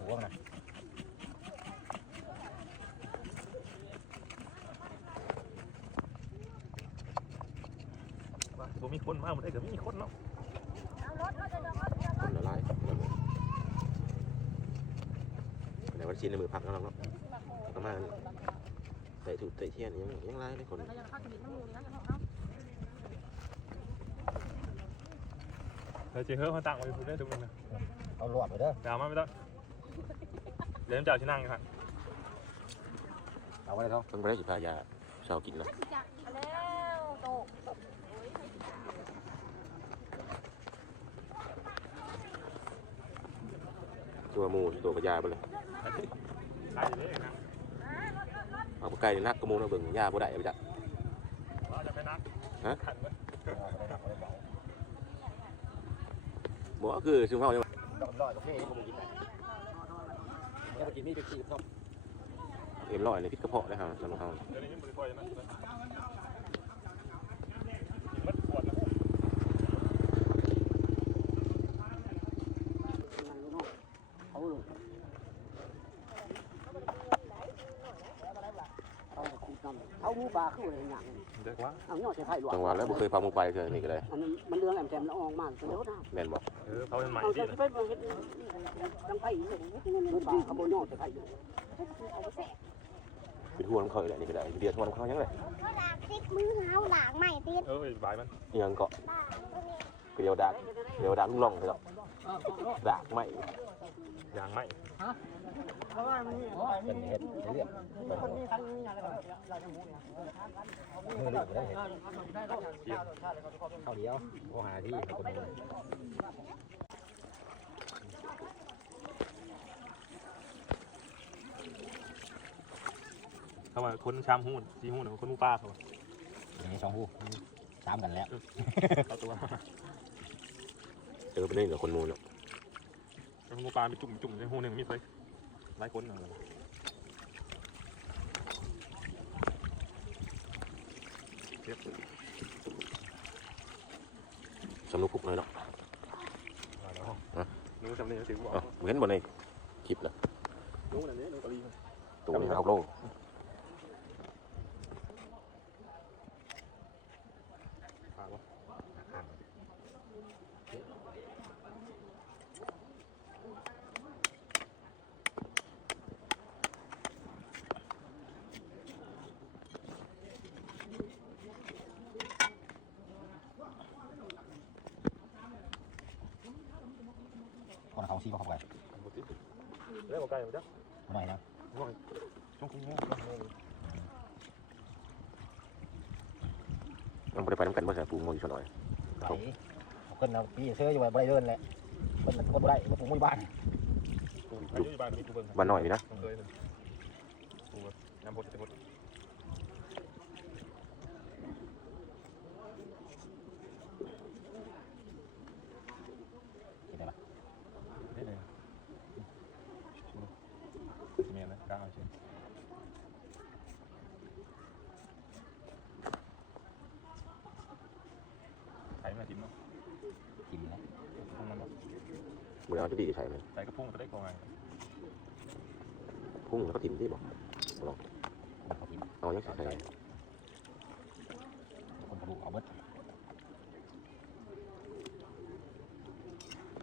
หัวนะผมมีคนมาหมดเลยเดี๋ยวไม่มีคนเนาะละลายในวันชิ้นในมือพักแล้วเนาะประมาณใส่ถูกใส่เทียนยังไล่เลยคนเดี๋ยวเจ๊เฮ้ยเขาตั้งไว้พูดได้ทุกคนนะเอาหลอดไปเด้อดาวมาไม่ต้องเดี๋ยวเจ้าชินั่งกันเอาไว้เลยท้องต้องไปได้สิพายาชาวกินเนาะแล้วโตตัวมูตัวกระยาไปเลยใช่เลยนะเอาไก่นักกระมูนะเบิ่งยาบ่ได้ไปจักจะไปนักฮะขันไหมบ่คือซึ่งเขาเนี่ยดอกลอยกาแฟผมกินได้แล้วกินนี่ไปกินครับเอ็มลอยในพิษกระเพาะนะครับสำหรับเขาเดี๋ยวนี้ยังบริการนะมันปวดนะเอาหมูปลาขึ้นเลยอย่างเด็กวะเอาเนาะจะไทยหลวงจังหวะแล้วบ่เคยพามูไปเจอนี่ก็เลยมันเรื่องแอมแซมแล้วออกมาเร็วนะแม่นบอกเขาเป็นใหม่ที่ไปเห็นจังไผ่เลยหมูปลาขบวนนอกจะไทยอยู่เป็นทั่วน้ำเขาเลยนี่ก็ได้เดือดทั่วน้ำเขายังเลยหลากติดมือเท้าหลากใหม่ติดบายมันยังเกาะเดียวดักลุงลองเลยหรอกดักไม่อย่างไม่เพราะว่ามันเป็นเห็ดเรียบคนมีคันมีอะไรแบบเราจะหมูเนี่ยมือเรียบได้เห็ดข้าวเดียวโอหาที่คนนึงเขาว่าคนชามหูจีหูนะคนมูป้าเขาอย่างนี้สองหูสามกันแล้วเอาตัวเจอไปได้เหลือคนมูเนาะคนมูป้าไปจุ่มในหูหนึ่งมีเลยหลายคนอะไรสนุกคุกเลยเนาะนู้นจำได้สิบอกเหมือนบนในคลิปเลยนู้นอันนี้นู้นกะลีตัวนี้เอาโล่คนเขาซีมาเข้าไปเรื่องของไก่หมดจ้ะหน่อยนะช่วงคุ้งต้องไปน้ำกันเมื่อไหร่ปูมูอยู่หน่อยไปคนเอาพี่เชื่ออยู่ว่าไม่ได้เดินแหละคนไม่ได้มาปลูกไม่บ้านบ้านหน่อยนะน้ำบดจะบดได้เลยเมียนะกลางเอาเชียไข่มาจิ้มเนาะกินนะพุ่งมันแบบเมื่อเราจะดีใช่ไหมใส่กระพุ่งก็ได้กองไงพุ่งแล้วก็ถิ่มที่บอกลองเอายังใส่คนกระดูกเอาเบิด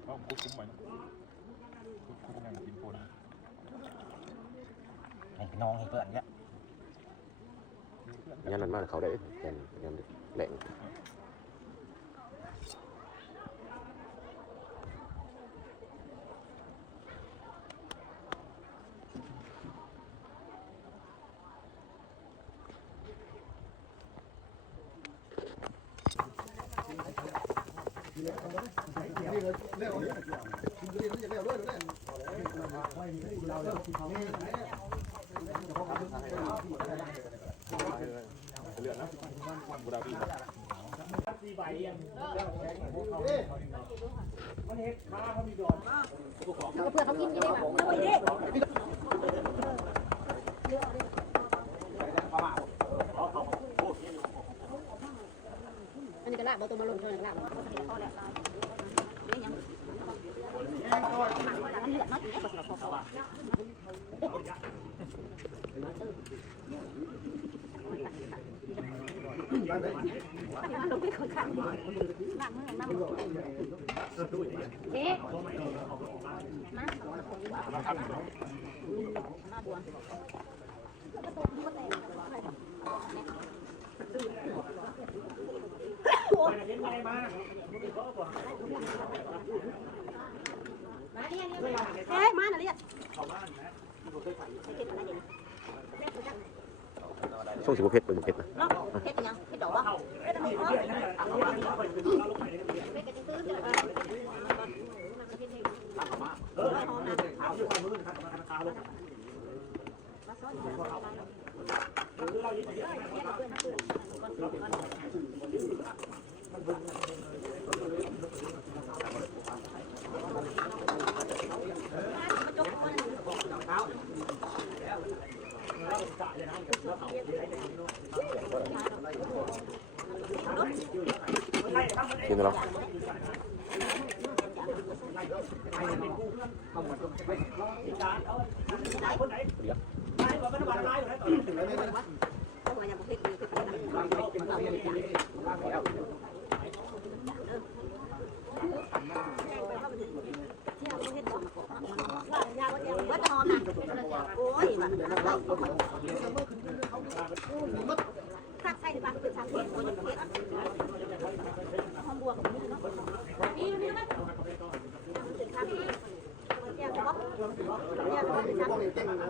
ก็คุ้มไปนะคุ้มยังกินโฟนให้น้องให้เพื่อนเนี่ยยันนั่นมากเขาได้ยันแหล่งเลือดนะบุราบีเพื่อเขากินได้แบบเอาไว้ดิอันนี้ก็ลาบเอาตัวมาลงตัวหนึ่งลาบพอแล้วนี่ยัง มาถึงได้ประสบความสำเร็จลงไปคนข้างนั่งนั่งเอ๊ะมาบัวเฮ้ยมาหน่อยดิ ส่งสิบเพชรเป็นเพชรนะ เนาะเฮ็ดยังเฮ็ดดอกวะเฮ็ดอะไรเนาะกินแล้วข้างใส่ในบ้านเป็นชาเขียวคนอย่างเงี้ยห้องบัวกับนี่เนาะนี่นี่นะเป็นชาเขียวแก้วก็แก้วก็เป็นชาเขียว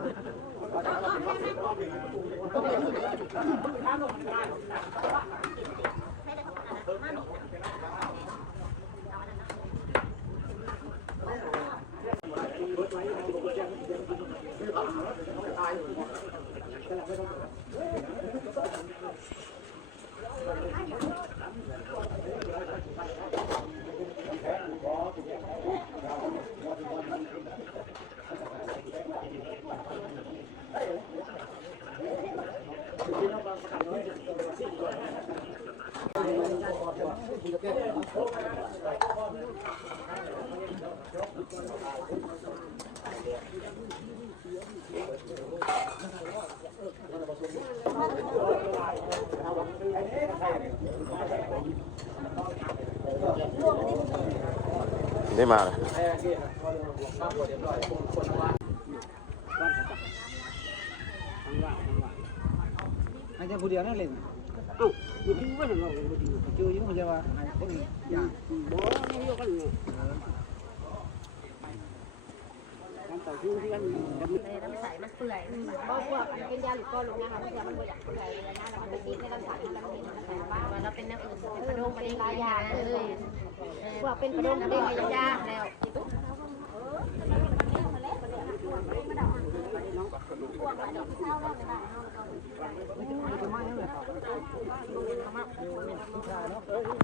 ได้มาเลย ไอ้เจ้าผู้เดียวนั่นเลย เอ้าอยู่ที่ว่าอย่างเราอยู่ที่ เจออยู่มันจะว่าไอ้พวกนี้อย่าง บ่ไม่ยกกันเลยการต่อสู้ที่กันดำเนิน น้ำใสมันเปื่อยบ่พวกเป็นยาหรือก้อนลงนะคะเพื่อมันบ่อยากเปื่อยเลยนะเราจะกินในลำไส้มันเห็นว่าเราเป็นน้ำอื่นเป็นกระด้งเป็นลายยาเลยพวกเป็นกระด้งเป็นยาแล้วพวกเราเช่าแล้วนะเรา